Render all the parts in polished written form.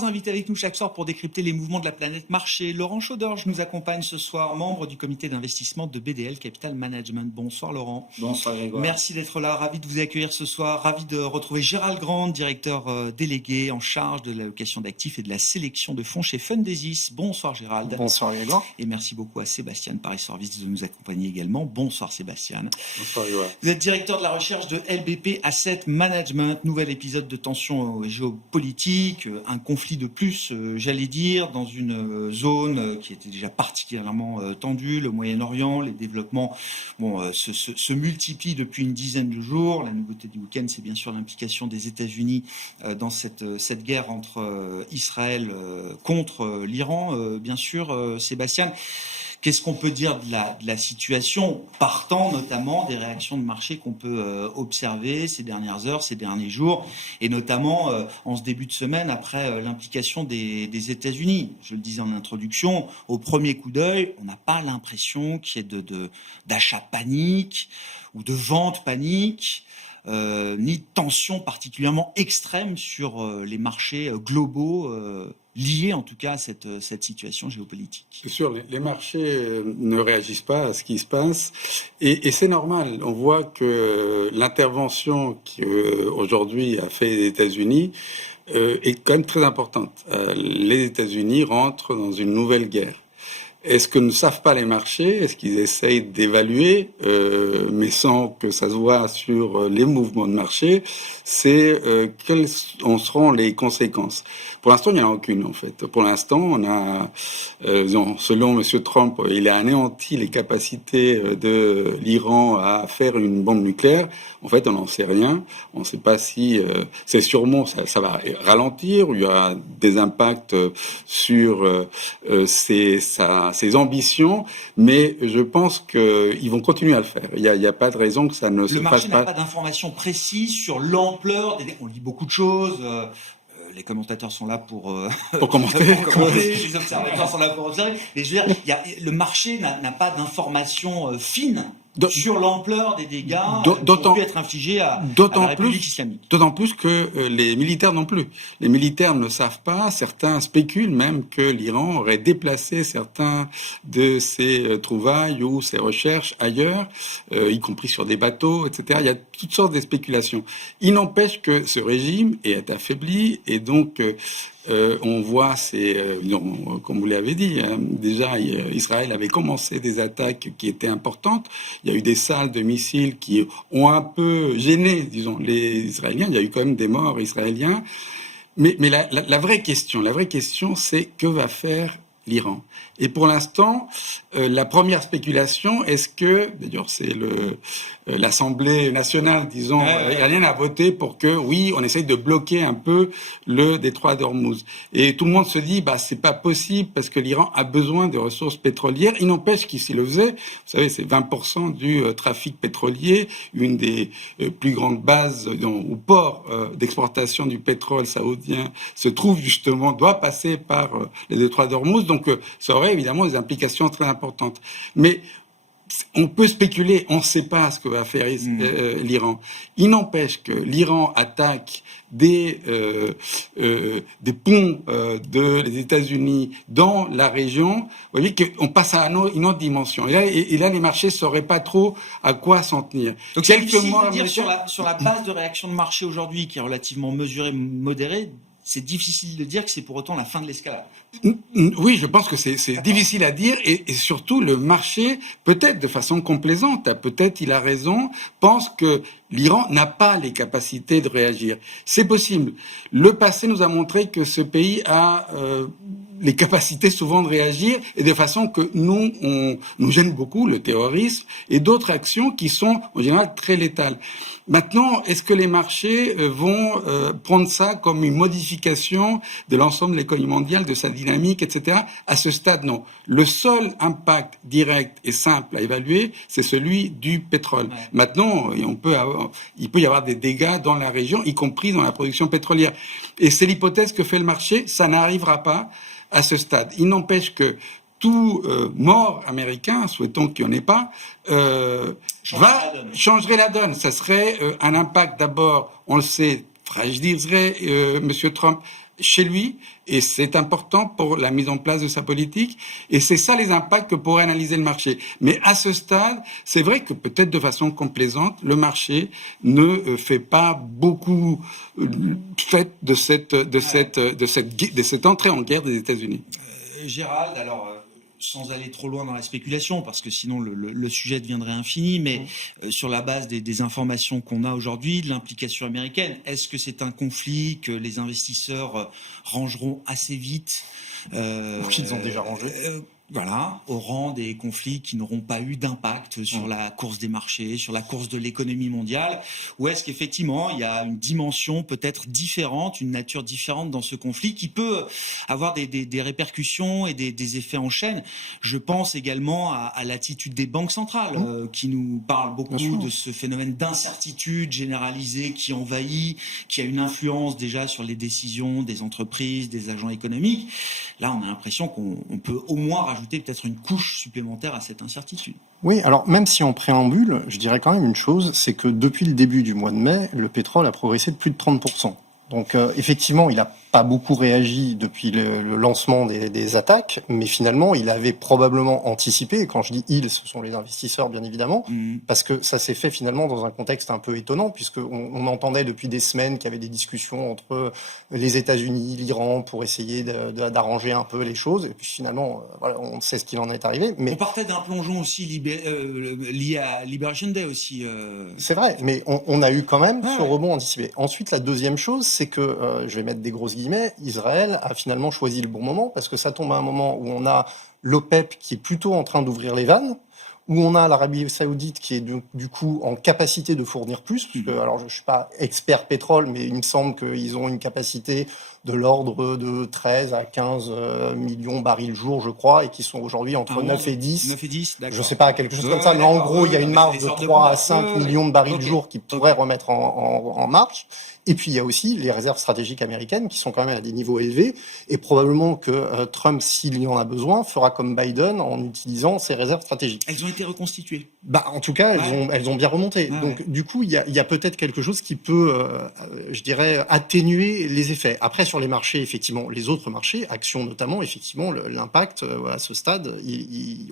3 invités avec nous chaque soir pour décrypter les mouvements de la planète marché. Laurent Chaudorge nous accompagne ce soir, membre du comité d'investissement de BDL Capital Management. Bonsoir Laurent. Bonsoir Grégoire. Merci d'être là, ravi de vous accueillir ce soir. Ravi de retrouver Gérald Grant, directeur délégué en charge de l'allocation d'actifs et de la sélection de fonds chez Fundesis. Bonsoir Gérald. Bonsoir Grégoire. Et merci beaucoup à Sébastien Paris Service de nous accompagner également. Bonsoir Sébastien. Bonsoir Grégoire. Vous êtes directeur de la recherche de LBP Asset Management. Nouvel épisode de tension géopolitique, un conflit de plus, j'allais dire, dans une zone qui était déjà particulièrement tendue, le Moyen-Orient. Les développements se multiplient depuis une dizaine de jours. La nouveauté du week-end, c'est bien sûr l'implication des États-Unis dans cette guerre entre Israël contre l'Iran, bien sûr. Sébastien, qu'est-ce qu'on peut dire de la situation, partant notamment des réactions de marché qu'on peut observer ces dernières heures, ces derniers jours, et notamment en ce début de semaine après l'implication des États-Unis. Je le disais en introduction, au premier coup d'œil, on n'a pas l'impression qu'il y ait d'achat panique ou de vente panique. Ni de tension particulièrement extrême sur les marchés globaux liés en tout cas à cette situation géopolitique. C'est sûr, les marchés ne réagissent pas à ce qui se passe et c'est normal. On voit que l'intervention qu'aujourd'hui a fait les États-Unis est quand même très importante. Les États-Unis rentrent dans une nouvelle guerre. Est-ce que ne savent pas les marchés? Est-ce qu'ils essayent d'évaluer, mais sans que ça se voit sur les mouvements de marché? C'est quelles en seront les conséquences? Pour l'instant, il n'y en a aucune, en fait. Pour l'instant, on a, selon M. Trump, il a anéanti les capacités de l'Iran à faire une bombe nucléaire. En fait, on n'en sait rien. On ne sait pas si c'est sûrement ça va ralentir, ou il y a des impacts sur ses ambitions, mais je pense qu'ils vont continuer à le faire. Il y a pas de raison que ça ne se fasse pas. Le marché n'a pas d'informations précises sur l'ampleur on lit beaucoup de choses. Les commentateurs sont là pour commenter. Les observateurs sont là pour observer. Mais je veux dire, le marché n'a pas d'informations fines sur l'ampleur des dégâts qui ont pu être infligés à la République islamique. D'autant plus que les militaires non plus. Les militaires ne savent pas, certains spéculent même que l'Iran aurait déplacé certains de ses trouvailles ou ses recherches ailleurs, y compris sur des bateaux, etc. Il y a toutes sortes de spéculations. Il n'empêche que ce régime est affaibli et donc on voit, comme vous l'avez dit, déjà Israël avait commencé des attaques qui étaient importantes. Il y a eu des salles de missiles qui ont un peu gêné, disons, les Israéliens. Il y a eu quand même des morts israéliens. Mais la vraie question, c'est que va faire l'Iran? Et pour l'instant, la première spéculation, est-ce que, d'ailleurs c'est l'Assemblée nationale, disons, iranienne a voté pour que, oui, on essaye de bloquer un peu le détroit d'Ormuz. Et tout le monde se dit, c'est pas possible parce que l'Iran a besoin de ressources pétrolières. Il n'empêche qu'il s'y le faisait. Vous savez, c'est 20% du trafic pétrolier, une des plus grandes bases ou ports d'exportation du pétrole saoudien se trouve justement, doit passer par le détroit d'Ormuz. Donc, ça aurait évidemment des implications très importantes. Mais on peut spéculer, on ne sait pas ce que va faire l'Iran. Il n'empêche que l'Iran attaque des ponts des États-Unis dans la région. Vous voyez qu'on passe à une autre dimension. Et là, les marchés ne sauraient pas trop à quoi s'en tenir. Donc, c'est difficile de dire sur la base de réaction de marché aujourd'hui, qui est relativement mesurée, modérée, c'est difficile de dire que c'est pour autant la fin de l'escalade. Oui, je pense que c'est difficile à dire et surtout le marché, peut-être de façon complaisante, peut-être il a raison, pense que l'Iran n'a pas les capacités de réagir. C'est possible. Le passé nous a montré que ce pays a les capacités souvent de réagir et de façon que nous gêne beaucoup, le terrorisme et d'autres actions qui sont en général très létales. Maintenant, est-ce que les marchés vont prendre ça comme une modification de l'ensemble de l'économie mondiale, de sa dynamique, etc. À ce stade, non. Le seul impact direct et simple à évaluer, c'est celui du pétrole. Ouais. Maintenant, il peut y avoir des dégâts dans la région, y compris dans la production pétrolière. Et c'est l'hypothèse que fait le marché, ça n'arrivera pas à ce stade. Il n'empêche que tout mort américain, souhaitons qu'il n'y en ait pas, changerait la donne. Ça serait un impact d'abord, on le sait, fragiliserait M. Trump, chez lui, et c'est important pour la mise en place de sa politique, et c'est ça les impacts que pourrait analyser le marché. Mais à ce stade, c'est vrai que peut-être de façon complaisante, le marché ne fait pas beaucoup fait de cette entrée en guerre des États-Unis. Gérald, alors sans aller trop loin dans la spéculation, parce que sinon le sujet deviendrait infini, mais sur la base des informations qu'on a aujourd'hui, de l'implication américaine, est-ce que c'est un conflit que les investisseurs rangeront assez vite ou qu'ils ont déjà rangé voilà, au rang des conflits qui n'auront pas eu d'impact sur la course des marchés, sur la course de l'économie mondiale, ou est-ce qu'effectivement il y a une dimension peut-être différente, une nature différente dans ce conflit qui peut avoir des répercussions et des effets en chaîne. Je pense également à l'attitude des banques centrales qui nous parlent beaucoup de ce phénomène d'incertitude généralisée qui envahit, qui a une influence déjà sur les décisions des entreprises, des agents économiques. Là, on a l'impression qu'on peut au moins rajouter peut-être une couche supplémentaire à cette incertitude. Oui, alors même si en préambule, je dirais quand même une chose, c'est que depuis le début du mois de mai, le pétrole a progressé de plus de 30%. Donc effectivement, il n'a pas beaucoup réagi depuis le lancement des attaques, mais finalement, il avait probablement anticipé, et quand je dis il, ce sont les investisseurs bien évidemment, parce que ça s'est fait finalement dans un contexte un peu étonnant, puisqu'on entendait depuis des semaines qu'il y avait des discussions entre les États-Unis, l'Iran, pour essayer d'arranger un peu les choses, et puis finalement, voilà, on sait ce qu'il en est arrivé. Mais on partait d'un plongeon aussi lié à Liberation Day aussi. C'est vrai, mais on a eu quand même ce rebond anticipé. Ensuite, la deuxième chose, c'est que, je vais mettre des grosses guillemets, Israël a finalement choisi le bon moment, parce que ça tombe à un moment où on a l'OPEP qui est plutôt en train d'ouvrir les vannes, où on a l'Arabie Saoudite qui est du coup en capacité de fournir plus, parce que, alors je suis pas expert pétrole, mais il me semble qu'ils ont une capacité de l'ordre de 13 à 15 millions de barils jour, je crois, et qui sont aujourd'hui entre 9 et 10. 9 et 10, d'accord. Je sais pas, quelque chose comme ça, mais en gros, il y a une marge de 3 à 5 millions de barils jour qui pourraient remettre en marche. Et puis il y a aussi les réserves stratégiques américaines qui sont quand même à des niveaux élevés, et probablement que Trump, s'il y en a besoin, fera comme Biden en utilisant ces réserves stratégiques. Elles ont été reconstituées. Bah, en tout cas, elles ont bien remonté. Donc du coup, il y a peut-être quelque chose qui peut, je dirais, atténuer les effets. Après, sur les marchés, effectivement, les autres marchés, actions notamment, effectivement, l'impact à ce stade,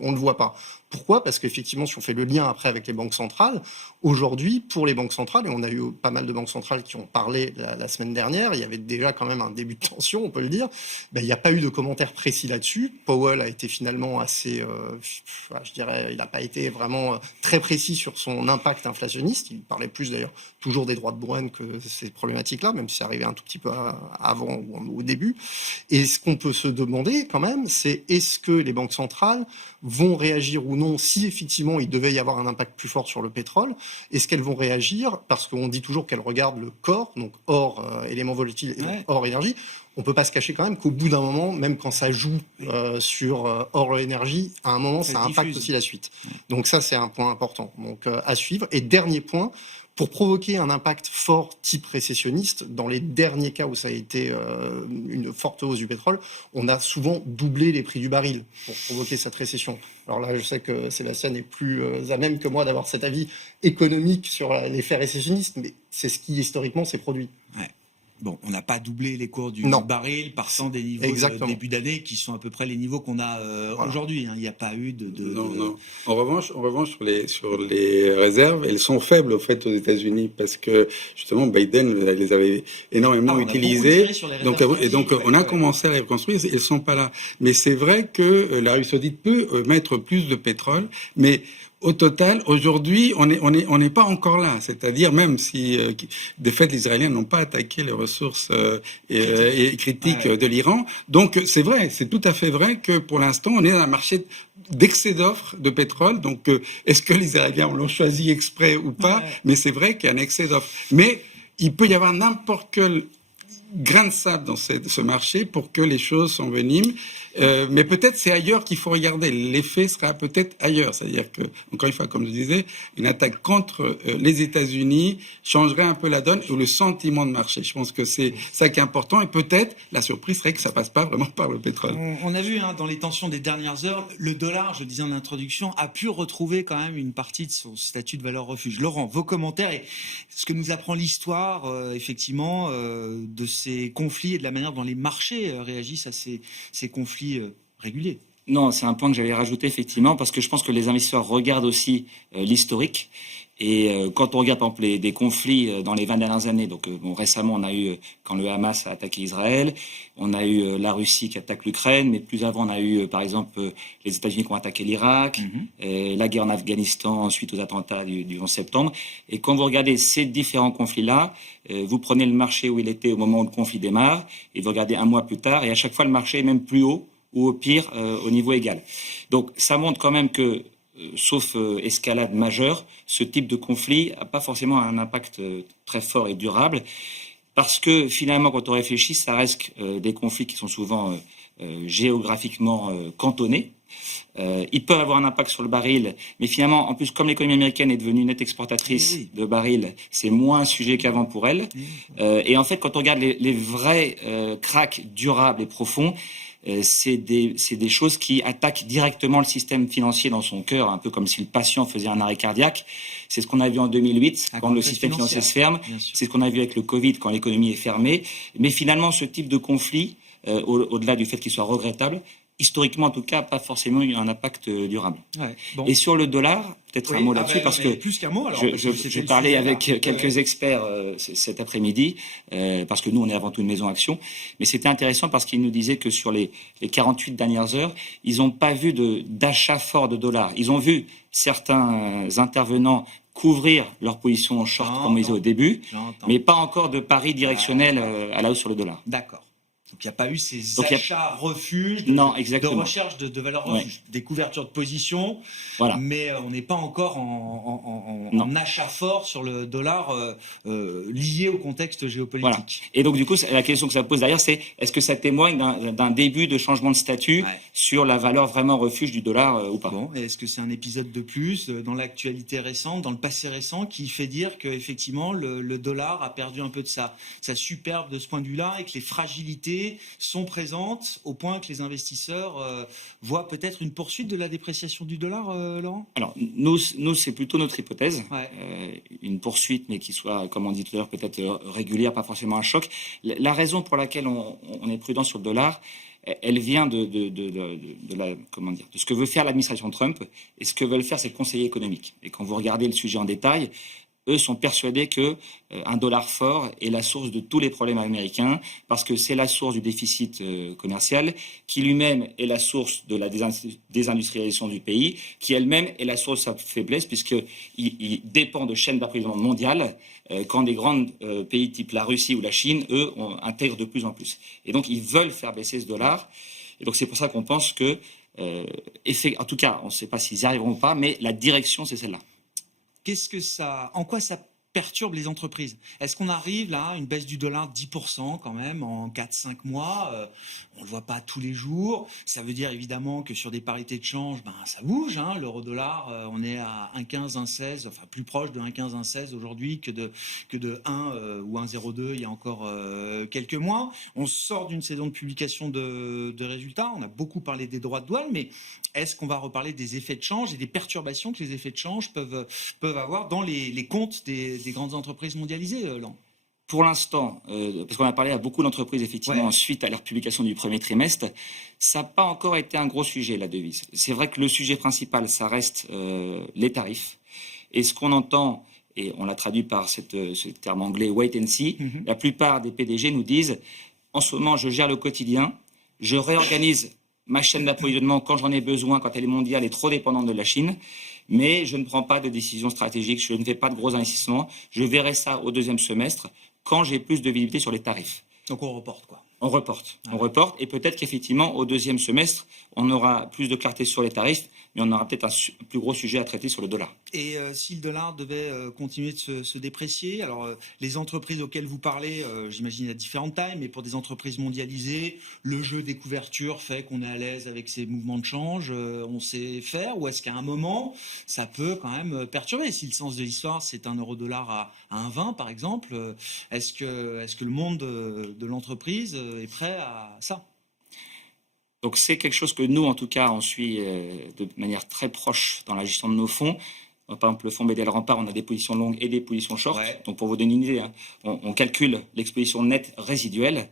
on ne le voit pas. Pourquoi ? Parce qu'effectivement, si on fait le lien après avec les banques centrales, aujourd'hui, pour les banques centrales, et on a eu pas mal de banques centrales qui ont parlé la semaine dernière, il y avait déjà quand même un début de tension, on peut le dire, il n'y a pas eu de commentaires précis là-dessus. Powell a été finalement assez, je dirais, il n'a pas été vraiment très précis sur son impact inflationniste. Il parlait plus d'ailleurs toujours des droits de douane que ces problématiques-là, même si c'est arrivé un tout petit peu avant ou au début. Et ce qu'on peut se demander quand même, c'est est-ce que les banques centrales vont réagir ou non si effectivement il devait y avoir un impact plus fort sur le pétrole? Est-ce qu'elles vont réagir parce qu'on dit toujours qu'elles regardent le corps, donc or, éléments volatiles, et or, énergie. On peut pas se cacher quand même qu'au bout d'un moment, même quand ça joue sur or énergie, à un moment, ça impacte aussi la suite. Donc ça, c'est un point important. Donc à suivre. Et dernier point, pour provoquer un impact fort type récessionniste, dans les derniers cas où ça a été une forte hausse du pétrole, on a souvent doublé les prix du baril pour provoquer cette récession. Alors là, je sais que Sébastien est plus à même que moi d'avoir cet avis économique sur l'effet récessionniste, mais c'est ce qui historiquement s'est produit. Ouais. Bon, on n'a pas doublé les cours du baril, partant des niveaux de début d'année qui sont à peu près les niveaux qu'on a aujourd'hui. Il n'y a pas eu de... Non. En revanche, sur les réserves, elles sont faibles au fait aux États-Unis parce que justement Biden les avait énormément utilisées. Donc on a commencé à les reconstruire. Elles sont pas là. Mais c'est vrai que l'Arabie Saoudite peut mettre plus de pétrole, mais au total, aujourd'hui, on n'est pas encore là. C'est-à-dire, même si, de fait, les Israéliens n'ont pas attaqué les ressources critiques de l'Iran. Donc, c'est vrai, c'est tout à fait vrai que pour l'instant, on est dans un marché d'excès d'offres de pétrole. Donc, est-ce que les Israéliens l'ont choisi exprès ou pas? Mais c'est vrai qu'il y a un excès d'offres. Mais il peut y avoir n'importe quel grain de sable dans ce marché pour que les choses s'enveniment. Mais peut-être c'est ailleurs qu'il faut regarder. L'effet sera peut-être ailleurs. C'est-à-dire que, encore une fois, comme je disais, une attaque contre les États-Unis changerait un peu la donne ou le sentiment de marché. Je pense que c'est ça qui est important. Et peut-être la surprise serait que ça passe pas vraiment par le pétrole. On a vu dans les tensions des dernières heures, le dollar, je disais en introduction, a pu retrouver quand même une partie de son statut de valeur refuge. Laurent, vos commentaires et ce que nous apprend l'histoire, effectivement, de ces conflits et de la manière dont les marchés réagissent à ces conflits réguliers. Non, c'est un point que j'allais rajouter effectivement, parce que je pense que les investisseurs regardent aussi l'historique. Et quand on regarde par exemple des conflits dans les 20 dernières années, donc récemment on a eu quand le Hamas a attaqué Israël, on a eu la Russie qui attaque l'Ukraine, mais plus avant on a eu par exemple les États-Unis qui ont attaqué l'Irak, la guerre en Afghanistan suite aux attentats du 11 septembre. Et quand vous regardez ces différents conflits-là, vous prenez le marché où il était au moment où le conflit démarre, et vous regardez un mois plus tard, et à chaque fois le marché est même plus haut ou au pire au niveau égal. Donc ça montre quand même que sauf escalade majeure, ce type de conflit n'a pas forcément un impact très fort et durable, parce que finalement, quand on réfléchit, ça reste des conflits qui sont souvent géographiquement cantonnés. Ils peuvent avoir un impact sur le baril, mais finalement, en plus, comme l'économie américaine est devenue nette exportatrice de baril, c'est moins un sujet qu'avant pour elle. Et en fait, quand on regarde les vrais cracks durables et profonds, c'est des choses qui attaquent directement le système financier dans son cœur, un peu comme si le patient faisait un arrêt cardiaque. C'est ce qu'on a vu en 2008, quand le système financier se ferme. C'est ce qu'on a vu avec le Covid, quand l'économie est fermée. Mais finalement, ce type de conflit, au-delà du fait qu'il soit regrettable, historiquement en tout cas, pas forcément eu un impact durable. Ouais, bon. Et sur le dollar, peut-être un mot là-dessus, parce que plus qu'un mot, alors, j'ai parlé avec quelques experts cet après-midi, parce que nous, on est avant tout une maison action, mais c'était intéressant parce qu'ils nous disaient que sur les 48 dernières heures, ils n'ont pas vu d'achat fort de dollars. Ils ont vu certains intervenants couvrir leur position en short, comme ils disaient au début, mais pas encore de pari directionnel à la hausse sur le dollar. D'accord. Donc il n'y a pas eu ces achats refuges, de recherche de valeur refuge, des couvertures de position, mais on n'est pas encore en achat fort sur le dollar lié au contexte géopolitique. Voilà. Et donc du coup, la question que ça pose derrière, c'est est-ce que ça témoigne d'un début de changement de statut sur la valeur vraiment refuge du dollar ou pas? Bon, est-ce que c'est un épisode de plus dans l'actualité récente, dans le passé récent, qui fait dire qu'effectivement le dollar a perdu un peu de sa superbe de ce point de vue-là et que les fragilités sont présentes au point que les investisseurs voient peut-être une poursuite de la dépréciation du dollar, Laurent? Alors, nous c'est plutôt notre hypothèse. Une poursuite, mais qui soit, comme on dit tout à l'heure, peut-être régulière, pas forcément un choc. La raison pour laquelle on est prudent sur le dollar, elle vient de ce que veut faire l'administration Trump et ce que veulent faire ses conseillers économiques. Et quand vous regardez le sujet en détail, eux sont persuadés que un dollar fort est la source de tous les problèmes américains, parce que c'est la source du déficit commercial, qui lui-même est la source de la désindustrialisation du pays, qui elle-même est la source de sa faiblesse, puisqu'il dépend de chaînes d'approvisionnement mondiales, quand des grands pays type la Russie ou la Chine, eux, intègrent de plus en plus. Et donc, ils veulent faire baisser ce dollar. Et donc, c'est pour ça qu'on pense que, en tout cas, on ne sait pas s'ils y arriveront ou pas, mais la direction, c'est celle-là. En quoi ça perturbe les entreprises? Est-ce qu'on arrive là à une baisse du dollar de 10% quand même en 4-5 mois? On le voit pas tous les jours. Ça veut dire évidemment que sur des parités de change, ça bouge. L'euro-dollar, on est à 1,15, 1,16, enfin plus proche de 1,15, 1,16 aujourd'hui que de 1 ou 1,02 il y a encore quelques mois. On sort d'une saison de publication de résultats. On a beaucoup parlé des droits de douane, mais est-ce qu'on va reparler des effets de change et des perturbations que les effets de change peuvent avoir dans les comptes des grandes entreprises mondialisées, Laurent? Pour l'instant, parce qu'on a parlé à beaucoup d'entreprises, effectivement, suite à leur publication du premier trimestre, ça n'a pas encore été un gros sujet, la devise. C'est vrai que le sujet principal, ça reste les tarifs. Et ce qu'on entend, et on l'a traduit par ce terme anglais « wait and see », la plupart des PDG nous disent « en ce moment, je gère le quotidien, je réorganise ma chaîne d'approvisionnement quand j'en ai besoin, quand elle est mondiale et trop dépendante de la Chine, mais je ne prends pas de décisions stratégiques, je ne fais pas de gros investissements, je verrai ça au deuxième semestre, quand j'ai plus de visibilité sur les tarifs. » Donc on reporte, quoi. On reporte, et peut-être qu'effectivement, au deuxième semestre, on aura plus de clarté sur les tarifs, mais on aura peut-être un plus gros sujet à traiter sur le dollar. Et si le dollar devait continuer de se déprécier, alors les entreprises auxquelles vous parlez, j'imagine à différentes tailles, mais pour des entreprises mondialisées, le jeu des couvertures fait qu'on est à l'aise avec ces mouvements de change, on sait faire, ou est-ce qu'à un moment, ça peut quand même perturber? Si le sens de l'histoire, c'est un euro-dollar à 1,20 par exemple, est-ce que le monde de l'entreprise est prêt à ça? Donc c'est quelque chose que nous, en tout cas, on suit de manière très proche dans la gestion de nos fonds. Par exemple, le fonds BDL Rempart, on a des positions longues et des positions short. Ouais. Donc, pour vous donner une idée, hein, on calcule l'exposition nette résiduelle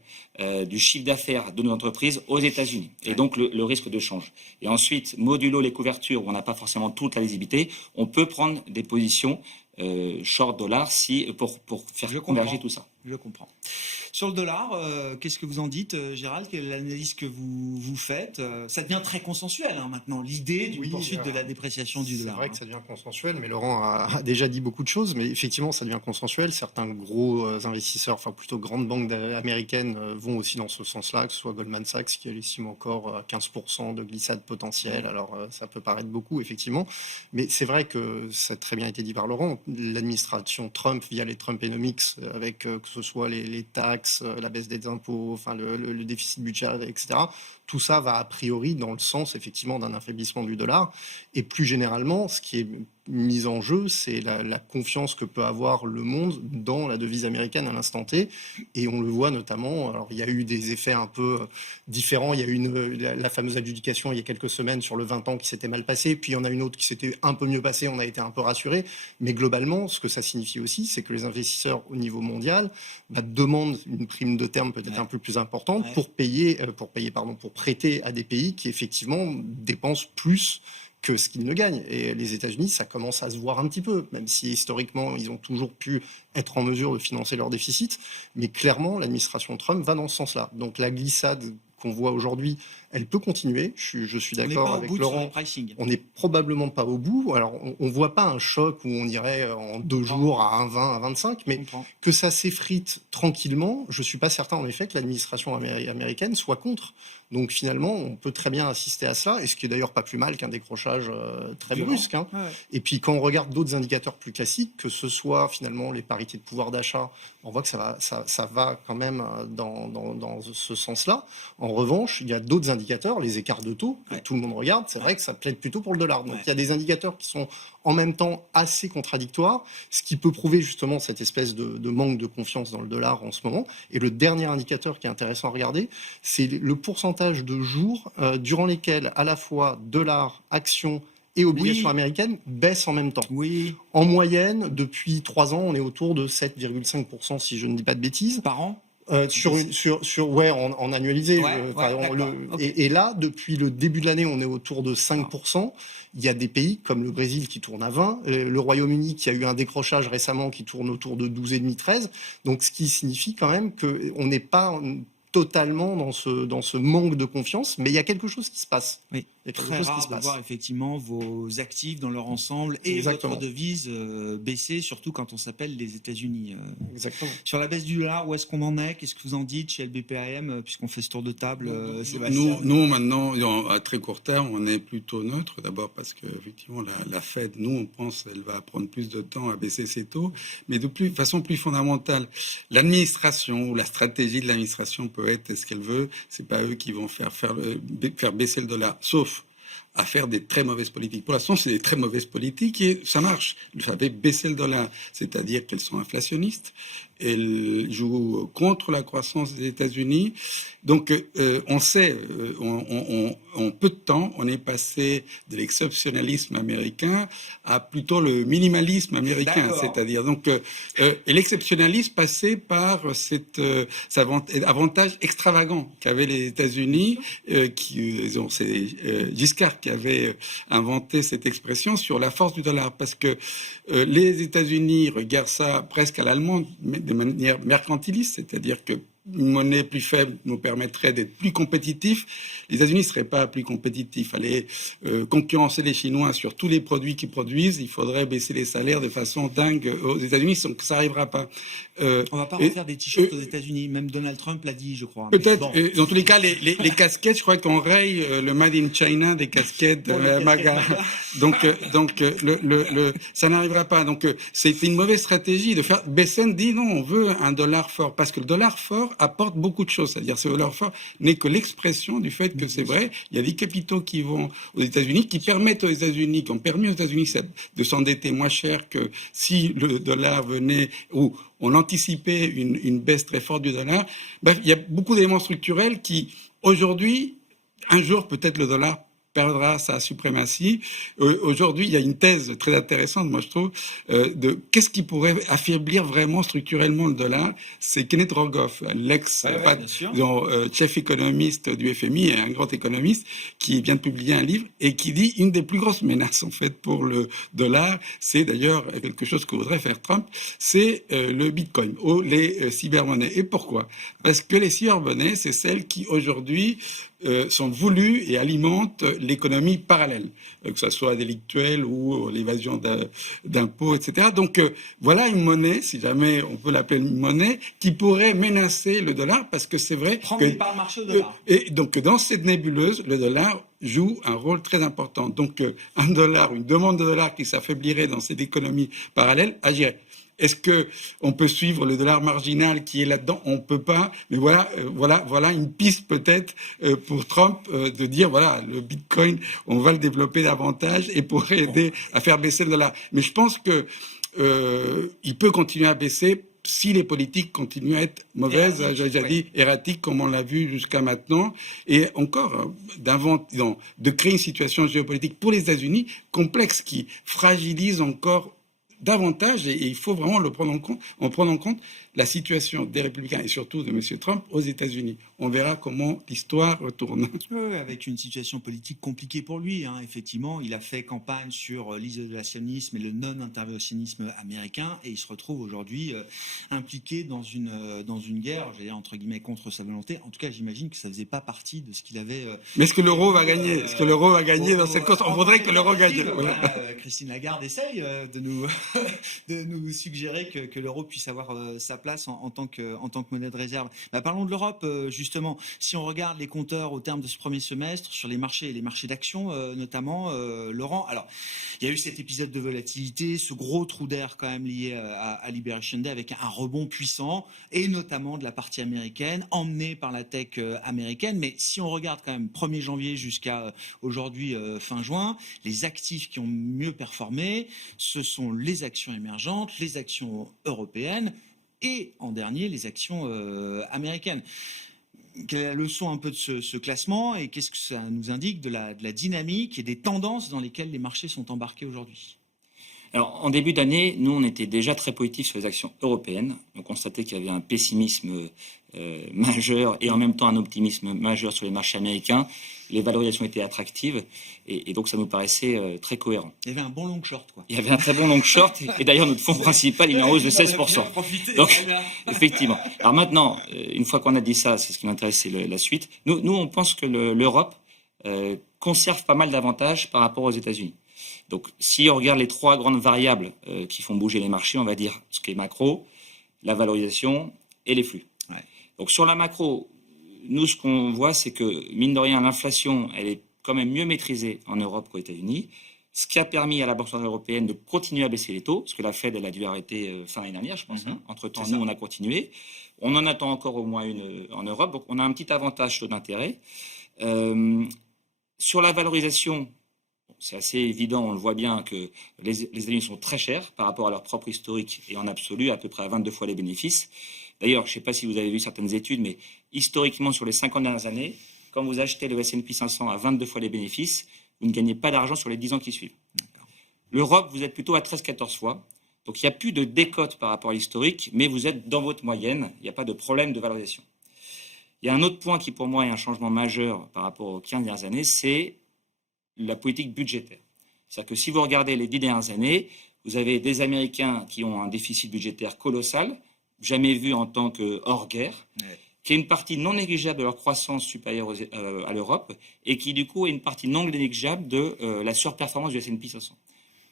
du chiffre d'affaires de nos entreprises aux États-Unis. Et donc, le risque de change. Et ensuite, modulo les couvertures où on n'a pas forcément toute la visibilité, on peut prendre des positions short dollar pour faire converger tout ça. Je comprends. Sur le dollar, qu'est-ce que vous en dites, Gérald? Quelle est l'analyse que vous faites? Ça devient très consensuel maintenant, l'idée d'une poursuite de la dépréciation du dollar. C'est vrai que ça devient consensuel, mais Laurent a déjà dit beaucoup de choses, mais effectivement, ça devient consensuel. Certains gros investisseurs, enfin plutôt grandes banques américaines, vont aussi dans ce sens-là, que ce soit Goldman Sachs qui estime encore 15% de glissade potentielle. Alors, ça peut paraître beaucoup, effectivement, mais c'est vrai que ça a très bien été dit par Laurent. L'administration Trump, via les Trumpenomics, avec que ce soit les taxes, la baisse des impôts, enfin le déficit budgétaire, etc. Tout ça va a priori dans le sens effectivement d'un affaiblissement du dollar. Et plus généralement, ce qui est mis en jeu, c'est la confiance que peut avoir le monde dans la devise américaine à l'instant T. Et on le voit notamment, alors il y a eu des effets un peu différents. Il y a eu la fameuse adjudication il y a quelques semaines sur le 20 ans qui s'était mal passé. Puis il y en a une autre qui s'était un peu mieux passée. On a été un peu rassurés. Mais globalement, ce que ça signifie aussi, c'est que les investisseurs au niveau mondial demandent une prime de terme peut-être un peu plus importante pour prêter à des pays qui effectivement dépensent plus que ce qu'ils ne gagnent. Et les États-Unis, ça commence à se voir un petit peu, même si historiquement, ils ont toujours pu être en mesure de financer leur déficit. Mais clairement, l'administration Trump va dans ce sens-là. Donc la glissade qu'on voit aujourd'hui, elle peut continuer. Je suis d'accord avec Laurent. On n'est probablement pas au bout. Alors, on ne voit pas un choc où on irait en 2 jours à 1,20, à 25, mais que ça s'effrite tranquillement. Je ne suis pas certain, en effet, que l'administration américaine soit contre. Donc, finalement, on peut très bien assister à cela, et ce qui est d'ailleurs pas plus mal qu'un décrochage très brusque. Hein. Ouais. Et puis, quand on regarde d'autres indicateurs plus classiques, que ce soit finalement les parités de pouvoir d'achat, on voit que ça va quand même dans ce sens-là. En revanche, il y a d'autres indicateurs, les écarts de taux, que tout le monde regarde, c'est vrai que ça plaide plutôt pour le dollar. Donc il y a des indicateurs qui sont en même temps assez contradictoires, ce qui peut prouver justement cette espèce de manque de confiance dans le dollar en ce moment. Et le dernier indicateur qui est intéressant à regarder, c'est le pourcentage de jours durant lesquels à la fois dollar, actions et obligations américaines baissent en même temps. En moyenne, depuis 3 ans, on est autour de 7,5%, si je ne dis pas de bêtises. Par an? En annualisé. Et là, depuis le début de l'année, on est autour de 5%. Il y a des pays comme le Brésil qui tourne à 20, le Royaume-Uni qui a eu un décrochage récemment qui tourne autour de 12,5, 13. Donc, ce qui signifie quand même qu'on n'est pas totalement dans ce manque de confiance, mais il y a quelque chose qui se passe. Oui. Très rare de voir effectivement vos actifs dans leur ensemble et votre devise baisser, surtout quand on s'appelle les États-Unis. Exactement. Sur la baisse du dollar, où est-ce qu'on en est? Qu'est-ce que vous en dites chez LBPAM, puisqu'on fait ce tour de table? Nous, maintenant, à très court terme, on est plutôt neutre. D'abord parce que effectivement, la Fed, nous, on pense qu'elle va prendre plus de temps à baisser ses taux, mais de façon plus fondamentale, l'administration ou la stratégie de l'administration peut être ce qu'elle veut. C'est pas eux qui vont faire baisser le dollar, sauf à faire des très mauvaises politiques. Pour l'instant, c'est des très mauvaises politiques et ça marche. Vous savez, baisser le dollar, c'est-à-dire qu'elles sont inflationnistes, elles jouent contre la croissance des États-Unis. Donc, on sait, en peu de temps, on est passé de l'exceptionnalisme américain à plutôt le minimalisme américain. C'est-à-dire, donc, et l'exceptionnalisme passait par cet avantage extravagant qu'avaient les États-Unis, c'est Giscard qui avait inventé cette expression sur la force du dollar, parce que les États-Unis regardent ça presque à l'allemande, mais de manière mercantiliste, c'est-à-dire que une monnaie plus faible nous permettrait d'être plus compétitifs. Les États-Unis ne seraient pas plus compétitifs. Aller concurrencer les Chinois sur tous les produits qu'ils produisent, il faudrait baisser les salaires de façon dingue aux États-Unis, donc ça n'arrivera pas. On va pas refaire des t-shirts aux États-Unis. Même Donald Trump l'a dit, je crois. Peut-être. Bon. Dans tous les cas, les casquettes, je crois qu'on raye le Made in China des casquettes MAGA. Donc, ça n'arrivera pas. Donc, c'est une mauvaise stratégie de faire. Bessène dit non, on veut un dollar fort, parce que le dollar fort apporte beaucoup de choses. C'est-à-dire, ce dollar fort n'est que l'expression du fait que c'est vrai. Il y a des capitaux qui vont aux États-Unis, qui permettent aux États-Unis, qui ont permis aux États-Unis de s'endetter moins cher que si le dollar venait, ou on anticipait une baisse très forte du dollar. Bref, il y a beaucoup d'éléments structurels qui, aujourd'hui, un jour, peut-être le dollar perdra sa suprématie. Aujourd'hui, il y a une thèse très intéressante, moi je trouve, de qu'est-ce qui pourrait affaiblir vraiment structurellement le dollar. C'est Kenneth Rogoff, chef économiste du FMI et un grand économiste, qui vient de publier un livre et qui dit une des plus grosses menaces en fait pour le dollar, c'est d'ailleurs quelque chose que voudrait faire Trump, c'est le Bitcoin ou les cybermonnaies. Et pourquoi ? Parce que les cybermonnaies, c'est celles qui aujourd'hui sont voulues et alimentent l'économie parallèle, que ce soit délictuelle ou l'évasion d'impôts, etc. Donc voilà une monnaie, si jamais on peut l'appeler une monnaie, qui pourrait menacer le dollar, parce que c'est vrai que par le marché au dollar. Et donc dans cette nébuleuse, le dollar joue un rôle très important. Donc un dollar, une demande de dollar qui s'affaiblirait dans cette économie parallèle agirait. Est-ce que on peut suivre le dollar marginal qui est là-dedans ? On peut pas. Mais voilà une piste peut-être pour Trump de dire voilà, le Bitcoin, on va le développer davantage et pourrait aider à faire baisser le dollar. Mais je pense que il peut continuer à baisser si les politiques continuent à être mauvaises, j'ai déjà dit erratiques, comme on l'a vu jusqu'à maintenant, et encore de créer une situation géopolitique pour les États-Unis complexe qui fragilise encore davantage, et il faut vraiment le prendre en compte la situation des républicains et surtout de M. Trump aux États-Unis. On verra comment l'histoire retourne. Oui, avec une situation politique compliquée pour lui. Effectivement, il a fait campagne sur l'isolationnisme et le non-interventionnisme américain, et il se retrouve aujourd'hui impliqué dans une guerre, j'allais dire entre guillemets, contre sa volonté. En tout cas, j'imagine que ça faisait pas partie de ce qu'il avait. Mais est-ce que l'euro va gagner ? Est-ce que l'euro va gagner dans cette course ? On voudrait que l'euro gagne. Voilà. Christine Lagarde essaye de nous suggérer que l'euro puisse avoir sa place en tant que monnaie de réserve. Parlons de l'Europe, justement. Si on regarde les compteurs au terme de ce premier semestre, sur les marchés d'actions notamment, Laurent, alors il y a eu cet épisode de volatilité, ce gros trou d'air quand même lié à Liberation Day, avec un rebond puissant, et notamment de la partie américaine, emmenée par la tech américaine. Mais si on regarde quand même 1er janvier jusqu'à aujourd'hui, fin juin, les actifs qui ont mieux performé, ce sont les actions émergentes, les actions européennes, et en dernier, les actions américaines. Quelle est la leçon un peu de ce classement, et qu'est-ce que ça nous indique de la dynamique et des tendances dans lesquelles les marchés sont embarqués aujourd'hui ? Alors, en début d'année, nous, on était déjà très positifs sur les actions européennes. On constatait qu'il y avait un pessimisme majeur et en même temps un optimisme majeur sur les marchés américains. Les valorisations étaient attractives et donc ça nous paraissait très cohérent. Il y avait un bon long short, quoi. Il y avait un très bon long short et d'ailleurs notre fonds principal, il est en hausse de 16%. Donc, effectivement. Alors maintenant, une fois qu'on a dit ça, c'est ce qui m'intéresse, c'est la suite. Nous, on pense que l'Europe conserve pas mal d'avantages par rapport aux États-Unis. Donc, si on regarde les trois grandes variables qui font bouger les marchés, on va dire ce qui est macro, la valorisation et les flux. Ouais. Donc, sur la macro, nous, ce qu'on voit, c'est que, mine de rien, l'inflation, elle est quand même mieux maîtrisée en Europe qu'aux États-Unis, ce qui a permis à la Banque centrale européenne de continuer à baisser les taux, parce que la Fed, elle a dû arrêter fin l'année dernière, je pense. Entre-temps, nous, on a continué. On en attend encore au moins une en Europe, donc on a un petit avantage taux d'intérêt. Sur la valorisation, c'est assez évident, on le voit bien, que les États-Unis sont très chers par rapport à leur propre historique et en absolu, à peu près à 22 fois les bénéfices. D'ailleurs, je ne sais pas si vous avez vu certaines études, mais historiquement, sur les 50 dernières années, quand vous achetez le S&P 500 à 22 fois les bénéfices, vous ne gagnez pas d'argent sur les 10 ans qui suivent. L'Europe, vous êtes plutôt à 13-14 fois. Donc, il n'y a plus de décote par rapport à l'historique, mais vous êtes dans votre moyenne. Il n'y a pas de problème de valorisation. Il y a un autre point qui, pour moi, est un changement majeur par rapport aux 15 dernières années, c'est la politique budgétaire. C'est-à-dire que si vous regardez les 10 dernières années, vous avez des Américains qui ont un déficit budgétaire colossal, jamais vu en tant que hors-guerre, qui est une partie non négligeable de leur croissance supérieure à l'Europe, et qui, du coup, est une partie non négligeable de la surperformance du S&P 500.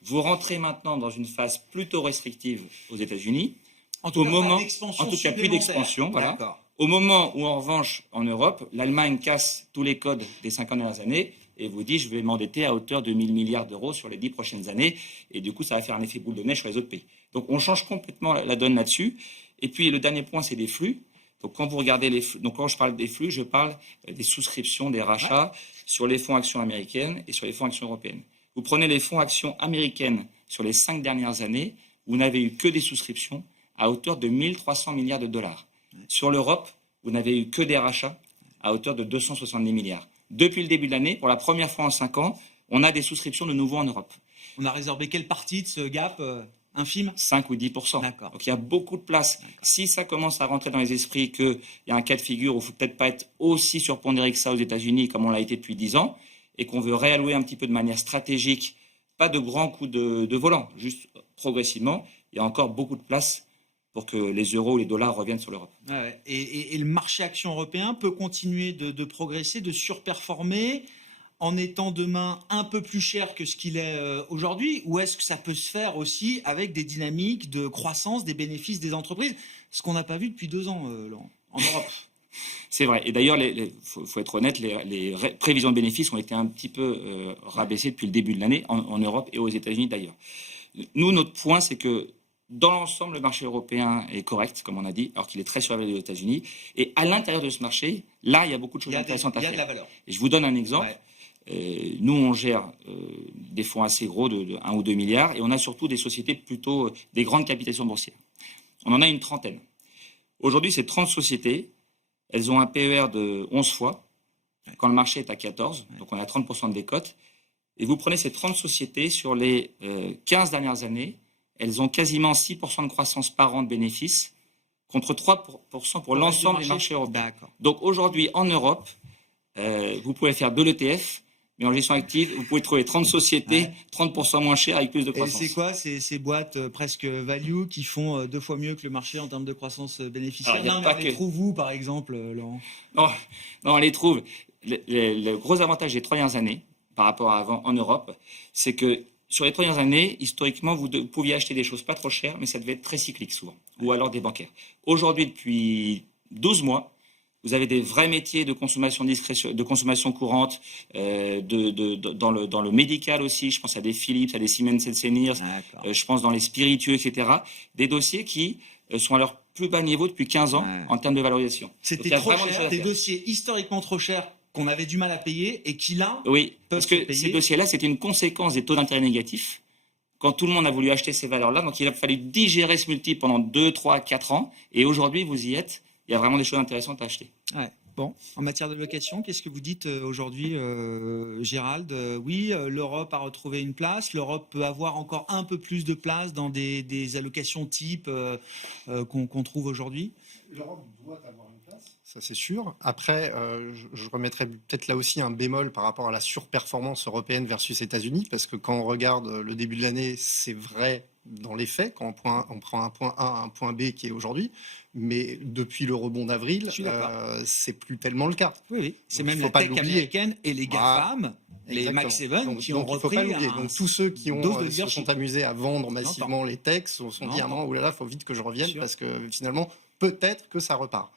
Vous rentrez maintenant dans une phase plutôt restrictive aux États-Unis, en tout cas, plus d'expansion. Voilà. Au moment où, en revanche, en Europe, l'Allemagne casse tous les codes des 50 dernières années et vous dit je vais m'endetter à hauteur de 1 000 milliards d'euros sur les 10 prochaines années, et du coup, ça va faire un effet boule de neige sur les autres pays. Donc, on change complètement la donne là-dessus. Et puis, le dernier point, c'est les flux. Donc, quand vous regardez les flux, donc quand je parle des flux, je parle des souscriptions, des rachats sur les fonds actions américaines et sur les fonds actions européennes. Vous prenez les fonds actions américaines sur les 5 dernières années, vous n'avez eu que des souscriptions à hauteur de 1 300 milliards de dollars. Sur l'Europe, vous n'avez eu que des rachats à hauteur de 270 milliards. Depuis le début de l'année, pour la première fois en 5 ans, on a des souscriptions de nouveau en Europe. On a résorbé quelle partie de ce gap infime? 5 ou 10%. D'accord. Donc il y a beaucoup de place. Si ça commence à rentrer dans les esprits qu'il y a un cas de figure où il ne faut peut-être pas être aussi surpondéré que ça aux États-Unis comme on l'a été depuis 10 ans, et qu'on veut réallouer un petit peu de manière stratégique, pas de grands coups de volant, juste progressivement, il y a encore beaucoup de place pour que les euros ou les dollars reviennent sur l'Europe. Ouais. Et le marché action européen peut continuer de progresser, de surperformer en étant demain un peu plus cher que ce qu'il est aujourd'hui, ou est-ce que ça peut se faire aussi avec des dynamiques de croissance des bénéfices des entreprises, ce qu'on n'a pas vu depuis 2 ans, Laurent, en Europe? C'est vrai. Et d'ailleurs, faut être honnête, les prévisions de bénéfices ont été un petit peu rabaissées depuis le début de l'année, en Europe et aux États-Unis d'ailleurs. Nous, notre point, c'est que dans l'ensemble, le marché européen est correct, comme on a dit, alors qu'il est très surévalué aux États-Unis. Et à l'intérieur de ce marché, là, il y a beaucoup de choses intéressantes à faire. Il y a de la valeur. Et je vous donne un exemple. Nous, on gère des fonds assez gros de 1 ou 2 milliards et on a surtout des sociétés plutôt des grandes capitalisations boursières. On en a une trentaine. Aujourd'hui, ces 30 sociétés, elles ont un PER de 11 fois quand le marché est à 14, donc on a 30% de décote. Et vous prenez ces 30 sociétés sur les 15 dernières années, elles ont quasiment 6% de croissance par an de bénéfices contre 3% pour l'ensemble des marchés européens. Donc aujourd'hui, en Europe, vous pouvez faire de l'ETF, mais en gestion active, vous pouvez trouver 30 sociétés, 30% moins chères avec plus de croissance. Et c'est quoi ces boîtes presque value qui font 2 fois mieux que le marché en termes de croissance bénéficiaire? Alors, Non, mais les trouvez-vous, par exemple, Laurent? Non, on les trouve. Le gros avantage des 3 dernières années, par rapport à avant en Europe, c'est que sur les 3 dernières années, historiquement, vous pouviez acheter des choses pas trop chères, mais ça devait être très cyclique souvent, ou alors des bancaires. Aujourd'hui, depuis 12 mois, vous avez des vrais métiers de consommation discrétion, de consommation courante, dans le médical aussi. Je pense à des Philips, à des Siemens Healthineers. Je pense dans les spiritueux, etc. Des dossiers qui sont à leur plus bas niveau depuis 15 ans en termes de valorisation. C'était trop cher, des dossiers historiquement trop chers qu'on avait du mal à payer et qui là parce que ces dossiers-là, c'était une conséquence des taux d'intérêt négatifs. Quand tout le monde a voulu acheter ces valeurs-là, donc il a fallu digérer ce multiple pendant 2, 3, 4 ans. Et aujourd'hui, vous y êtes. Il y a vraiment des choses intéressantes à acheter. Ouais. Bon, en matière de location, qu'est-ce que vous dites aujourd'hui, Gérald? Oui, l'Europe a retrouvé une place. L'Europe peut avoir encore un peu plus de place dans des allocations type qu'on trouve aujourd'hui. L'Europe doit avoir une place, ça c'est sûr. Après, je remettrais peut-être là aussi un bémol par rapport à la surperformance européenne versus États-Unis, parce que quand on regarde le début de l'année, c'est vrai dans les faits, quand on prend un point A, un point B qui est aujourd'hui, mais depuis le rebond d'avril, c'est plus tellement le cas. Oui. C'est même la tech américaine et les GAFAM, les Max 7 qui ont repris. Donc tous ceux qui se sont amusés à vendre massivement les techs se sont dit oh là là, faut vite que je revienne parce que finalement peut-être que ça repart.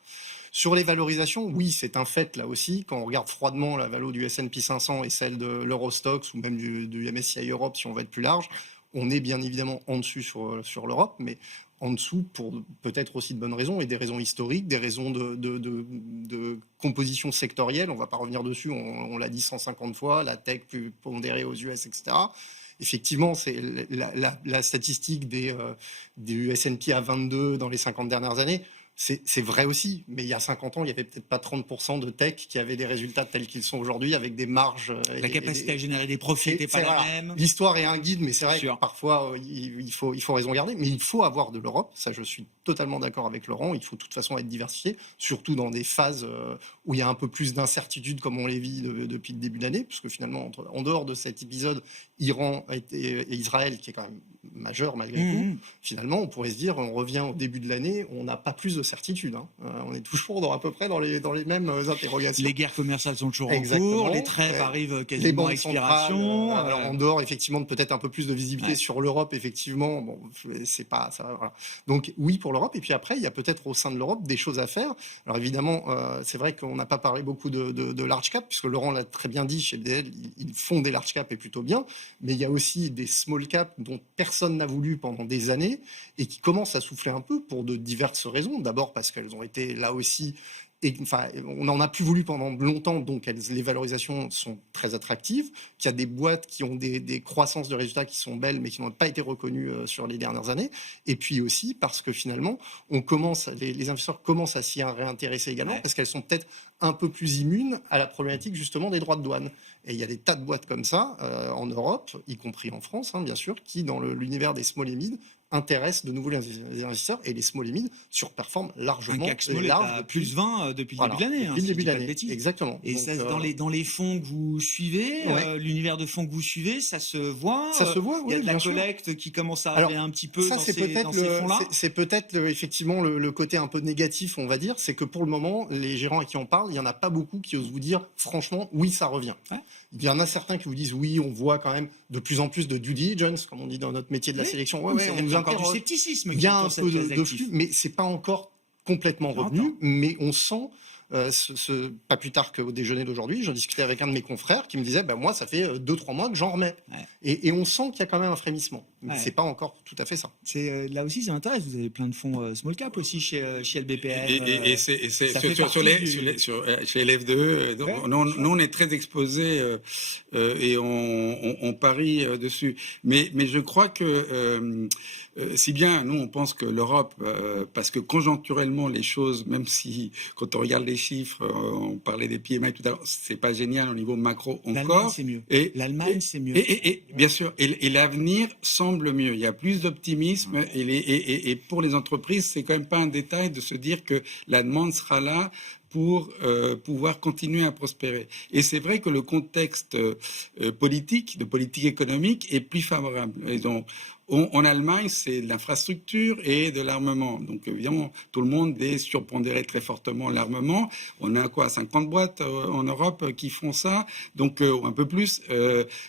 Sur les valorisations, oui, c'est un fait là aussi. Quand on regarde froidement la valo du S&P 500 et celle de l'Eurostoxx ou même du MSCI Europe, si on va être plus large, on est bien évidemment en dessus sur l'Europe, mais en dessous pour peut-être aussi de bonnes raisons et des raisons historiques, des raisons de composition sectorielle. On ne va pas revenir dessus, on l'a dit 150 fois, la tech plus pondérée aux US, etc. Effectivement, c'est la statistique du S&P à 22 dans les 50 dernières années. C'est vrai aussi, mais il y a 50 ans, il n'y avait peut-être pas 30% de tech qui avaient des résultats tels qu'ils sont aujourd'hui, avec des marges... La capacité à générer des profits n'était pas la même. L'histoire est un guide, mais c'est vrai que parfois, il faut raison garder. Mais il faut avoir de l'Europe, ça je suis totalement d'accord avec Laurent, il faut de toute façon être diversifié, surtout dans des phases où il y a un peu plus d'incertitude, comme on les vit depuis le début de l'année, puisque finalement, en dehors de cet épisode, Iran et Israël, qui est quand même majeur malgré tout, finalement, on pourrait se dire, on revient au début de l'année, on n'a pas plus de certitude. On est toujours à peu près dans les mêmes interrogations. Les guerres commerciales sont toujours en cours, les trêves arrivent quasiment à expiration. Alors en dehors, effectivement, de peut-être un peu plus de visibilité sur l'Europe, effectivement, bon, c'est pas ça. Voilà. Donc oui pour l'Europe, et puis après, il y a peut-être au sein de l'Europe des choses à faire. Alors évidemment, c'est vrai qu'on n'a pas parlé beaucoup de large cap, puisque Laurent l'a très bien dit, chez BDL, ils font des large cap et plutôt bien, mais il y a aussi des small cap dont personne n'a voulu pendant des années et qui commencent à souffler un peu pour de diverses raisons. D'abord parce qu'elles ont été là aussi et enfin, on n'en a plus voulu pendant longtemps, donc les valorisations sont très attractives, qu'il y a des boîtes qui ont des croissances de résultats qui sont belles, mais qui n'ont pas été reconnues sur les dernières années. Et puis aussi parce que finalement, les investisseurs commencent à s'y réintéresser également, parce qu'elles sont peut-être un peu plus immunes à la problématique justement des droits de douane. Et il y a des tas de boîtes comme ça en Europe, y compris en France, bien sûr, qui dans l'univers des small et mid intéressent de nouveaux investisseurs, et les small et mid surperforment largement. Un CAC Small est à plus 20 depuis le début de l'année. Depuis le début de l'année, exactement. Et donc, ça, dans les fonds que vous suivez, l'univers de fonds que vous suivez, ça se voit. Ça se voit, oui. Il y a de la bien sûr. collecte qui commence à arriver un petit peu ça, dans ces fonds-là. C'est peut-être effectivement le côté un peu négatif, on va dire, c'est que pour le moment, les gérants à qui on parle, il n'y en a pas beaucoup qui osent vous dire franchement, oui, ça revient. Ouais. Il y en a certains qui vous disent oui, on voit quand même de plus en plus de due diligence, comme on dit dans notre métier de la sélection. On nous encore du scepticisme. Il y a un peu de flux, mais c'est pas encore complètement revenu. Mais on sent, pas plus tard qu'au déjeuner d'aujourd'hui, j'en discutais avec un de mes confrères qui me disait, moi, ça fait 2-3 mois que j'en remets. Ouais. Et on sent qu'il y a quand même un frémissement. Mais c'est pas encore tout à fait ça. Là aussi, ça m'intéresse. Vous avez plein de fonds small cap aussi chez LBPR. Et c'est chez LF2. Nous, on est très exposés et on parie dessus. Mais je crois que si bien nous on pense que l'Europe, parce que conjoncturellement les choses, même si quand on regarde les chiffres, on parlait des PMI tout à l'heure, c'est pas génial au niveau macro encore. L'Allemagne c'est mieux. L'Allemagne c'est mieux. Et bien sûr, et l'avenir semble mieux. Il y a plus d'optimisme et pour les entreprises, c'est quand même pas un détail de se dire que la demande sera là pour pouvoir continuer à prospérer. Et c'est vrai que le contexte de politique économique est plus favorable. Et donc, en Allemagne, c'est de l'infrastructure et de l'armement. Donc, évidemment, tout le monde est surpondéré très fortement l'armement. On a 50 boîtes en Europe qui font ça, donc un peu plus.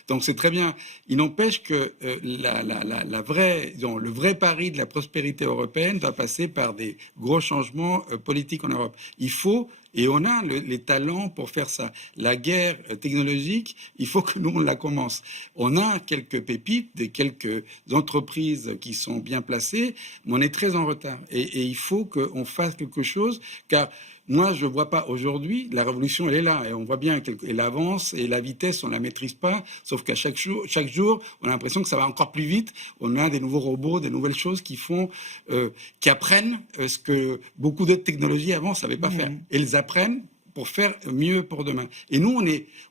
Donc, c'est très bien. Il n'empêche que le vrai pari de la prospérité européenne doit passer par des gros changements politiques en Europe. Il faut et on a les talents pour faire ça. La guerre technologique, il faut que nous, on la commence. On a quelques pépites, quelques entreprises qui sont bien placées, mais on est très en retard. Et il faut qu'on fasse quelque chose, car moi, je ne vois pas aujourd'hui, la révolution, elle est là. Et on voit bien qu'elle avance et la vitesse, on ne la maîtrise pas. Sauf qu'à chaque jour, on a l'impression que ça va encore plus vite. On a des nouveaux robots, des nouvelles choses qui apprennent ce que beaucoup d'autres technologies avant ne savaient pas faire. Elles apprennent pour faire mieux pour demain. Et nous,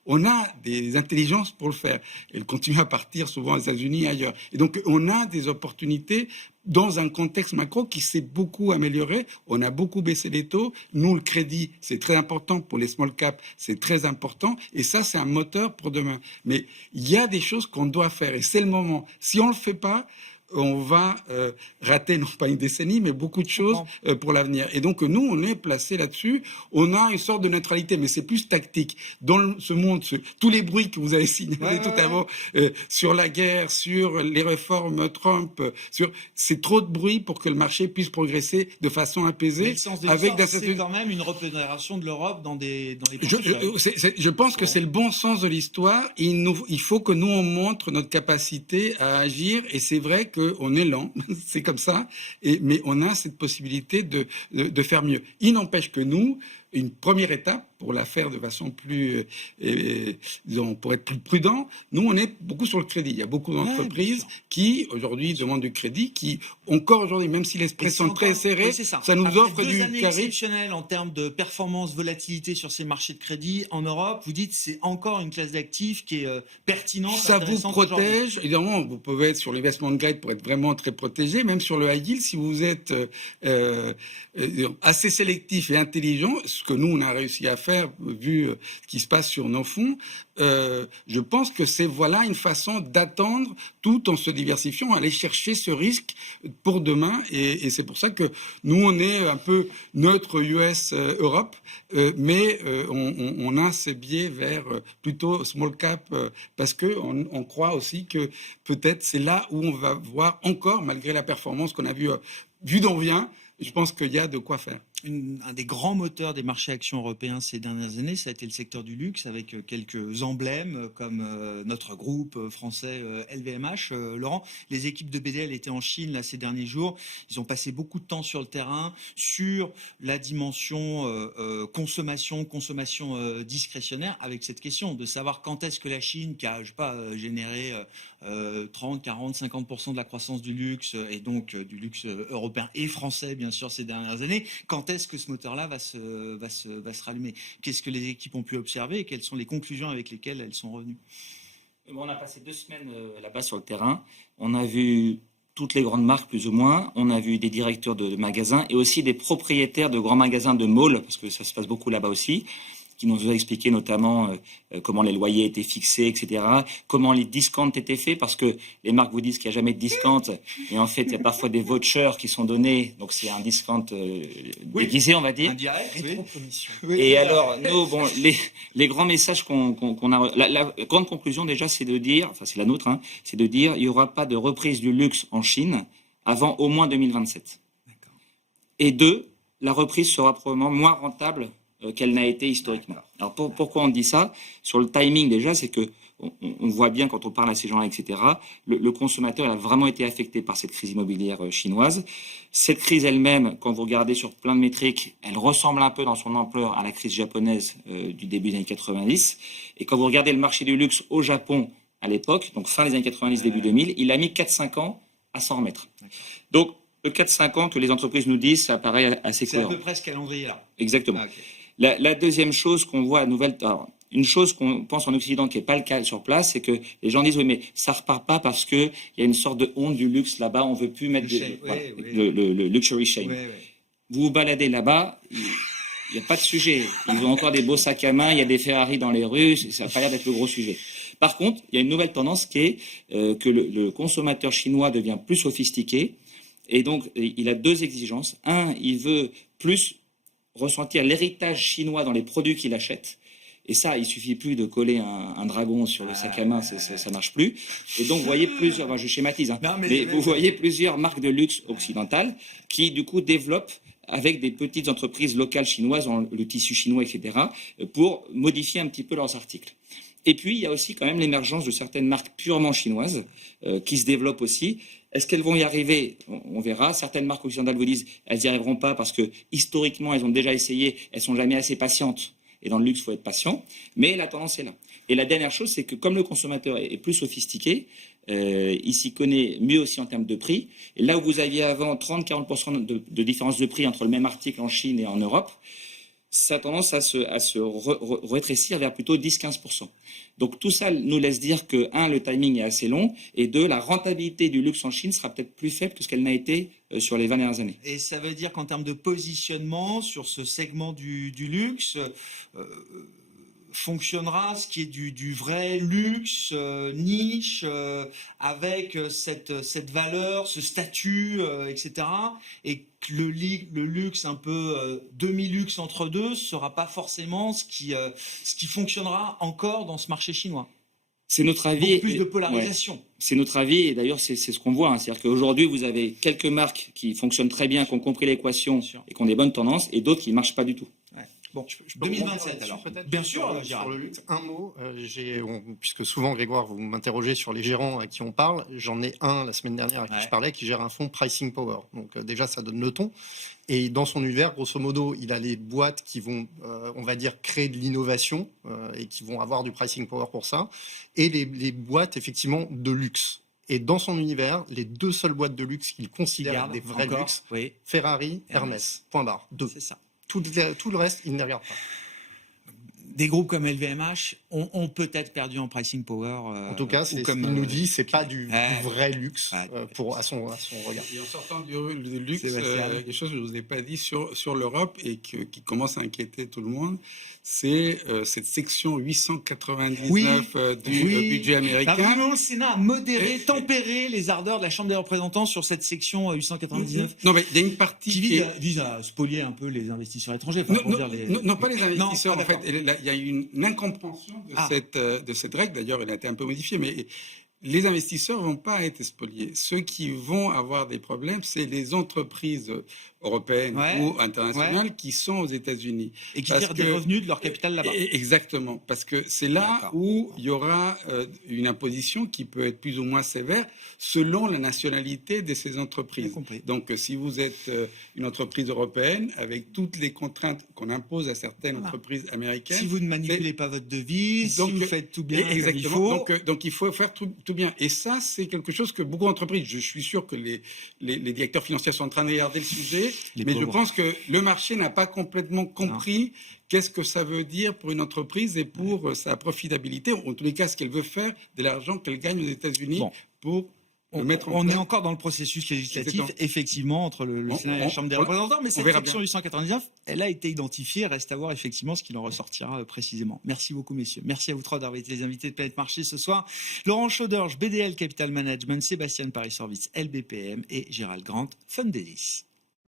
on a des intelligences pour le faire. Elles continuent à partir souvent aux États-Unis et ailleurs. Et donc, on a des opportunités dans un contexte macro qui s'est beaucoup amélioré. On a beaucoup baissé les taux. Nous, le crédit, c'est très important pour les small caps, c'est très important. Et ça, c'est un moteur pour demain. Mais il y a des choses qu'on doit faire et c'est le moment. Si on ne le fait pas, on va rater non pas une décennie, mais beaucoup de choses pour l'avenir. Et donc, nous, on est placé là-dessus. On a une sorte de neutralité, mais c'est plus tactique. Dans ce monde, tous les bruits que vous avez signalés tout avant, sur la guerre, sur les réformes Trump, c'est trop de bruit pour que le marché puisse progresser de façon apaisée. C'est quand même une représentation de l'Europe dans les je pense que c'est le bon sens de l'histoire. Il faut que nous, on montre notre capacité à agir. Et c'est vrai que on est lent, c'est comme ça, mais on a cette possibilité de faire mieux. Il n'empêche que nous, une première étape pour la faire de façon plus, disons, pour être plus prudent, nous, on est beaucoup sur le crédit. Il y a beaucoup d'entreprises qui, aujourd'hui, demandent du crédit, qui, encore aujourd'hui, même si les spreads sont très serrés, ça nous offre du carré. Exceptionnel en termes de performance, volatilité sur ces marchés de crédit en Europe. Vous dites c'est encore une classe d'actifs qui est pertinente. Ça vous protège. Évidemment, vous pouvez être sur l'investment grade pour être vraiment très protégé. Même sur le high yield, si vous êtes assez sélectif et intelligent, ce que nous, on a réussi à faire, vu ce qui se passe sur nos fonds, je pense que c'est une façon d'attendre tout en se diversifiant, aller chercher ce risque pour demain. Et c'est pour ça que nous, on est un peu neutre US-Europe, mais on a ces biais vers plutôt small cap, parce qu'on croit aussi que peut-être c'est là où on va voir encore, malgré la performance qu'on a vue d'on vient, je pense qu'il y a de quoi faire. un des grands moteurs des marchés actions européens ces dernières années, ça a été le secteur du luxe, avec quelques emblèmes comme notre groupe français LVMH. Laurent, les équipes de BDL étaient en Chine là, ces derniers jours. Ils ont passé beaucoup de temps sur le terrain, sur la dimension consommation discrétionnaire, avec cette question de savoir quand est-ce que la Chine, qui a, je sais pas, généré 30, 40, 50% de la croissance du luxe, et donc du luxe européen et français, bien sûr, ces dernières années, quand est-ce que ce moteur-là va se rallumer? Qu'est-ce que les équipes ont pu observer et quelles sont les conclusions avec lesquelles elles sont revenues? On a passé 2 semaines là-bas sur le terrain. On a vu toutes les grandes marques, plus ou moins. On a vu des directeurs de magasins et aussi des propriétaires de grands magasins de malls, parce que ça se passe beaucoup là-bas aussi, qui nous ont expliqué notamment comment les loyers étaient fixés, etc., comment les discounts étaient faits, parce que les marques vous disent qu'il n'y a jamais de discount, et en fait, il y a parfois des vouchers qui sont donnés, donc c'est un discount déguisé, on va dire. Indirect, Oui. Et alors, nous, bon, les grands messages qu'on a... La grande conclusion, déjà, c'est de dire, enfin, c'est la nôtre, hein, c'est de dire il n'y aura pas de reprise du luxe en Chine avant au moins 2027. D'accord. Et 2, la reprise sera probablement moins rentable qu'elle n'a été historiquement. Alors pourquoi on dit ça? Sur le timing déjà, c'est que on voit bien quand on parle à ces gens-là, etc., le consommateur il a vraiment été affecté par cette crise immobilière chinoise. Cette crise elle-même, quand vous regardez sur plein de métriques, elle ressemble un peu dans son ampleur à la crise japonaise du début des années 90. Et quand vous regardez le marché du luxe au Japon à l'époque, donc fin des années 90, début 2000, il a mis 4-5 ans à s'en remettre. Donc le 4-5 ans que les entreprises nous disent, ça paraît assez cohérent. C'est à peu près ce calendrier-là. Exactement. Ah, okay. La deuxième chose qu'on voit à nouvelle... Alors, une chose qu'on pense en Occident qui n'est pas le cas sur place, c'est que les gens disent oui, mais ça repart pas parce qu'il y a une sorte de honte du luxe là-bas, on veut plus mettre le luxury shame. Vous vous baladez là-bas, il n'y a pas de sujet. Ils ont encore des beaux sacs à main, il y a des Ferrari dans les rues, ça n'a pas l'air d'être le gros sujet. Par contre, il y a une nouvelle tendance qui est que le consommateur chinois devient plus sophistiqué et donc il a 2 exigences. Un, il veut plus ressentir l'héritage chinois dans les produits qu'il achète. Et ça, il suffit plus de coller un dragon sur le sac à main, ça marche plus. Et donc, vous voyez plusieurs, je schématise, hein, mais vous voyez plusieurs marques de luxe occidentales qui, du coup, développent avec des petites entreprises locales chinoises, le tissu chinois, etc., pour modifier un petit peu leurs articles. Et puis, il y a aussi quand même l'émergence de certaines marques purement chinoises qui se développent aussi. Est-ce qu'elles vont y arriver? On verra. Certaines marques occidentales vous disent elles n'y arriveront pas parce que historiquement, elles ont déjà essayé, elles sont jamais assez patientes. Et dans le luxe, il faut être patient. Mais la tendance est là. Et la dernière chose, c'est que comme le consommateur est plus sophistiqué, il s'y connaît mieux aussi en termes de prix. Et là où vous aviez avant 30-40% de différence de prix entre le même article en Chine et en Europe, ça a tendance à se rétrécir vers plutôt 10-15%. Donc tout ça nous laisse dire que, 1, le timing est assez long, et 2, la rentabilité du luxe en Chine sera peut-être plus faible que ce qu'elle n'a été sur les 20 dernières années. Et ça veut dire qu'en termes de positionnement sur ce segment du luxe, fonctionnera ce qui est du vrai luxe, niche, avec cette valeur, ce statut, etc. Et que le luxe un peu demi-luxe entre deux sera pas forcément ce qui fonctionnera encore dans ce marché chinois. C'est notre avis. Donc plus de polarisation. Ouais, c'est notre avis et d'ailleurs c'est ce qu'on voit. Hein. C'est-à-dire qu'aujourd'hui vous avez quelques marques qui fonctionnent très bien, qui ont compris l'équation et qui ont des bonnes tendances, et d'autres qui ne marchent pas du tout. Ouais. Bon, 2027 alors. Bien sûr, sur le luxe, un mot. Puisque souvent Grégoire, vous m'interrogez sur les gérants à qui on parle. J'en ai un la semaine dernière à qui je parlais qui gère un fonds Pricing Power. Donc déjà ça donne le ton. Et dans son univers, grosso modo, il a les boîtes qui vont, on va dire, créer de l'innovation et qui vont avoir du pricing power pour ça, et les boîtes effectivement de luxe. Et dans son univers, les 2 seules boîtes de luxe qu'il considère des vrais luxe, Ferrari, Hermès. Point barre. 2. C'est ça. Tout le reste, il ne les regarde pas. Des groupes comme LVMH ont peut-être perdu en pricing power. En tout cas, c'est comme il nous dit, c'est pas du vrai luxe à son regard. Et en sortant du luxe, quelque chose que je ne vous ai pas dit sur l'Europe et qui commence à inquiéter tout le monde, c'est cette section 899 du budget américain. Le Sénat a modéré, tempéré les ardeurs de la Chambre des représentants sur cette section 899. Non, mais il y a une partie qui vise à spolier un peu les investisseurs étrangers. Non, pas les investisseurs. En fait, il y a une incompréhension de cette règle. D'ailleurs, elle a été un peu modifiée, mais les investisseurs vont pas être spoliés. Ceux qui vont avoir des problèmes, c'est les entreprises européennes ou internationales qui sont aux États-Unis. Et qui tirent des revenus de leur capital là-bas. Exactement, parce que c'est là où il y aura une imposition qui peut être plus ou moins sévère selon la nationalité de ces entreprises. Donc, si vous êtes une entreprise européenne, avec toutes les contraintes qu'on impose à certaines entreprises américaines... Si vous ne manipulez pas votre devise, si vous faites tout bien comme il faut... Donc, il faut faire tout bien. Et ça, c'est quelque chose que beaucoup d'entreprises, je suis sûr que les directeurs financiers sont en train de regarder le sujet, mais je pense que le marché n'a pas complètement compris qu'est-ce que ça veut dire pour une entreprise et pour sa profitabilité, en tous les cas, ce qu'elle veut faire de l'argent qu'elle gagne aux États-Unis pour... On est encore dans le processus législatif, effectivement, entre le Sénat et la Chambre des représentants, mais cette section 899, elle a été identifiée. Reste à voir effectivement ce qu'il en ressortira précisément. Merci beaucoup, messieurs. Merci à vous trois d'avoir été les invités de Planète Marché ce soir. Laurent Chauderge, BDL Capital Management, Sébastien Paris Service, LBPM et Gérald Grant, Fondelis.